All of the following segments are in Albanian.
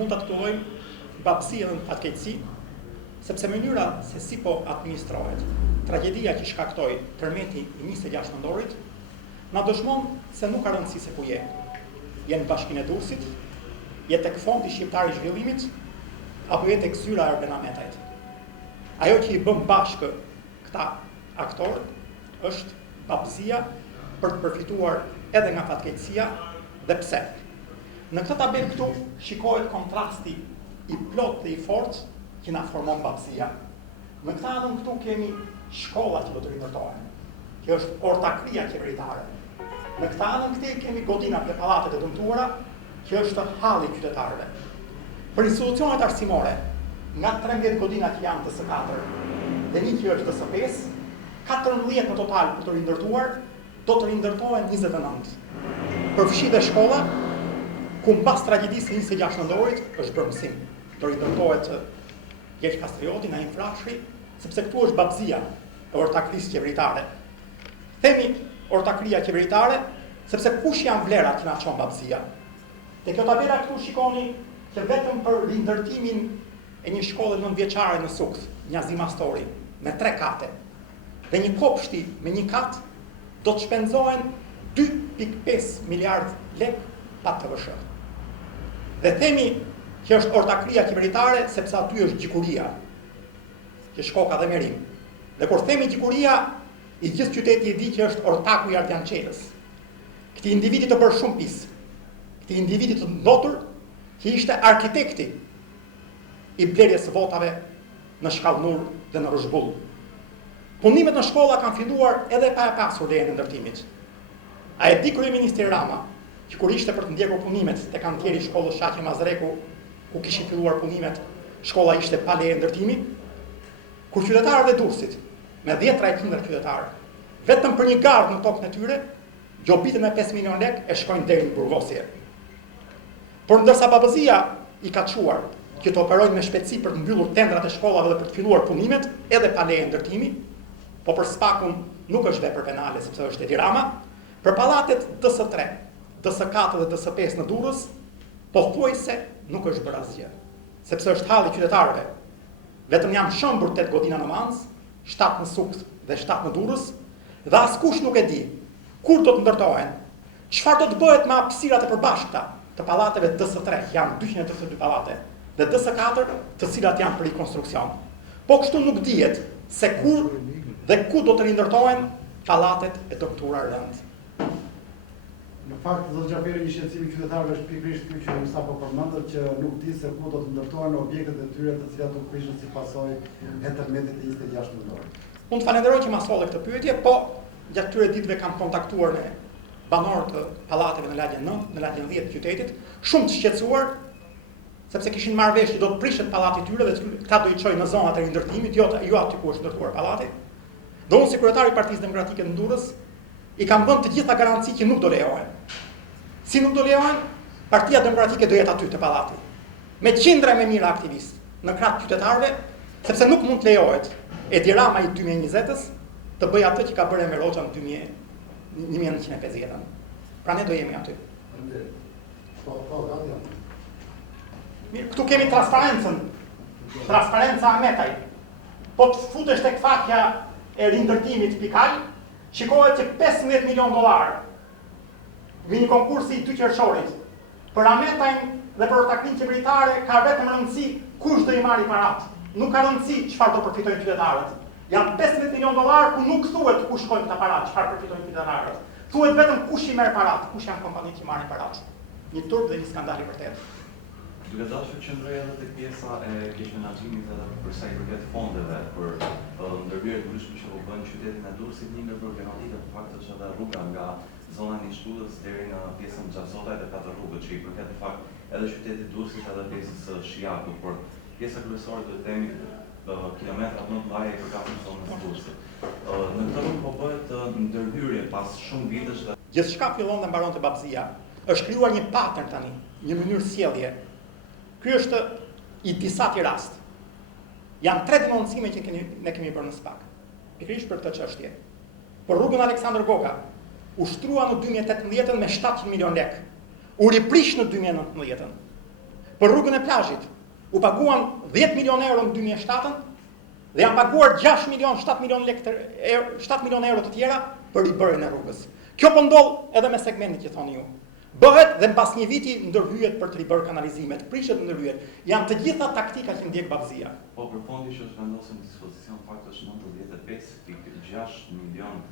mund ta titulojmë babësi dhe fatkeqësi, sepse mënyra se si po administrohet tragedia që shkaktoi tërmeti i 26 nëntorit na dëshmon se nuk ka rëndësi se ku je. Je në Bashkinë e Durrësit, je tek Fondi Shqiptar i Zhvillimit, apo je tek zyra e Erben Ametajt. Ajo që i bën bashkë këta aktorë është babëzia për të përfituar edhe nga fatkeqësia dhe pse. Në këtë tabelë këtu shikohet kontrasti i plot dhe i fortë që na formon babëzia. Në këtë anën këtu kemi shkollat që do të rindërtohen, që është ortakria qeveritare. Në këtë anën këtej kemi godinat dhe pallatet e dëmtuara, që është halli i qytetarëve. Për institucionet arsimore, nga 13 godina që janë të TS4 dhe një që është TS5, 14 në total për të rindërtuar, do të rindërtohen 29. Përfshi dhe shkolla, ku mbas tragjedisë së 26 nëntorit është bërë mësim. Do rindërtohet Gjergj Kastrioti, Naim Frashëri, sepse këtu është babëzia e ortakrisë qeveritare. Themi ortakria qeveritare, sepse kush janë vlerat që na çon babëzia. Te kjo tabela këtu shikoni që vetëm për rindërtimin e një shkolle 9-vjeçare në Sukth, Njazim Astori, me 3 kate, dhe një kopshti me 1 kat, do të shpenzohen 2.5 miliard lek pa TVSH. Dhe themi që është ortakria qeveritare sepse aty është gjikuria, që shkoka dhe merim. Dhe kur themi gjikuria, i gjithë qyteti e di që është ortaku i Ardian Çelës. Këti individi të bërë shumë pis, këti individi të ndotur, që ishte arkitekti i blerjes së votave në Shkallnur dhe në Rrezhbull. Punimet në shkolla kanë filluar edhe pa e pasur lejen e ndërtimit. A e di kryeministri Rama, që kur ishte për të ndjekur punimet te kantieri i shkollës Shaqe Mazreku, ku kishin filluar punimet, shkolla ishte pa leje ndërtimi, kur qytetarët e Durrësit, me 10-13 qytetarë, vetëm për një gardh në tokën e tyre, gjobitën me 5 milion lek e shkojnë deri në burgosje. Por ndërsa babëzia i ka çuar që të operojnë me shpejtësi për të mbyllur tendrat e shkollave dhe për të filluar punimet, edhe pa leje ndërtimi, po për spakun nuk është vepër penale sepse është Edi Rama, për pallatet DS3, DS4 dhe DS5 në Durrës, pothuajse nuk është bërë asgjë, sepse është halli i qytetarëve. Vetëm janë shëmbur 8 godina në Mans, 7 në Sukth dhe 7 në Durrës, dhe askush nuk e di kur do të ndërtohen, çfarë do të bëhet me hapësirat e përbashkëta të pallateve DS3, janë 232 pallate, dhe DS4, të cilat janë për rikonstruksion. Po kështu nuk dihet se kur dhe ku do të rindërtohen pallatet e doktura rënd. Në fakt, zot Xhaferi, një shqetësim i qytetarëve është pikërisht ky që sapo përmendët, që nuk di se ku do të ndërtohen objektet e tyre të cilat u prishën si pasojë e tërmetit të 26 nëntorit. Unë të falenderoj që ma solle këtë pyetje, po gjatë këtyre ditëve kam kontaktuar me banorët të pallateve në lagjen 9, në lagjen 10 të qytetit, shumë të shqetësuar, sepse kishin marrë vesh që do të prishet pallati i tyre dhe këta do i çojnë në zonat e rindërtimit, jo aty ku është ndërtuar pallati. Dhe unë si kryetari i Partisë Demokratike të Durrës i kam vënë të gjitha garanci që nuk do lejohen. Si nuk do lejohen, Partia Demokratike do jetë aty te pallati, me qindra me mijëra aktivistë në krah të qytetarëve, sepse nuk mund të lejohet Edi Rama i 2020-s të bëjë atë që ka bërë Enver Hoxha në 1950-ën. Pra ne do jemi aty. Mirë, këtu kemi transparencën. Transparenca Ametaj. Po të futesh tek fakja e rindërtimit pikal, shikohet që 15 milion dollar me një konkursi i 2 qershorit për Ametajn dhe për ortakrinë qeveritare ka vetëm rëndësi kush do i marrë paratë. Nuk ka rëndësi çfarë do përfitojnë qytetarët. Janë 15 milion dollar ku nuk thuhet ku shkojnë këta paratë, çfarë përfitojnë qytetarët. Thuhet vetëm kush i merr paratë, kush janë kompanitë që marrin paratë. Një turp dhe një skandal i vërtetë. Duke dashur që qëndroj edhe tek pjesa e keq menaxhimit edhe për sa i përket fondeve për ndërhyrje të ndryshme që u bën qytetin e Durrësit, një nga problematika të faktit është edhe rruga nga zona e Nishtudës deri në pjesën Xhazotaj dhe katër rrugët që i përket në fakt edhe qytetit të Durrësit edhe pjesës së Shijakut, por pjesa kryesore do të themi kilometrat më të mëdha i përkatshëm zonës së Durrësit. Në këtë rrugë po bëhet ndërhyrje pas shumë vitesh dhe gjithçka fillon dhe mbaron te babëzia. Është krijuar një pattern tani, një mënyrë sjellje. Ky është i disa ti rast. Janë 3 denonësime që ne kemi bërë në SPAK. Pikërisht për këtë çështje. Por rrugën Aleksandër Goga u shtrua në 2018 me 700 milion lek. U riprish në 2019. për rrugën e plazhit. U paguan 10 milion euro në 2007 dhe janë paguar 6 milion, 7 milion euro të tjera për ribërjen e rrugës. Kjo po ndodh edhe me segmentin që thoni ju. Bëhet dhe mbas një viti ndërhyjet për të ribërë kanalizimet, prishet ndërhyjet. Janë të gjitha taktika që ndjek Babzia. Po për fondi që është vendosur në dispozicion fakt është 95.6 milion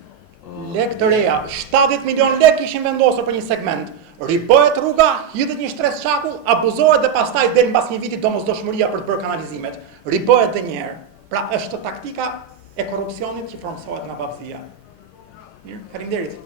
lek të reja, 70 milion lek ishin vendosur për një segment. Ribëhet rruga, hidhet një shtres qakull, abuzohet dhe pastaj del mbas një viti domosdoshmëria për të bërë kanalizimet. Ribëhet edhe një herë. Pra është taktika e korrupsionit që formsohet nga Babzia. Mirë, faleminderit.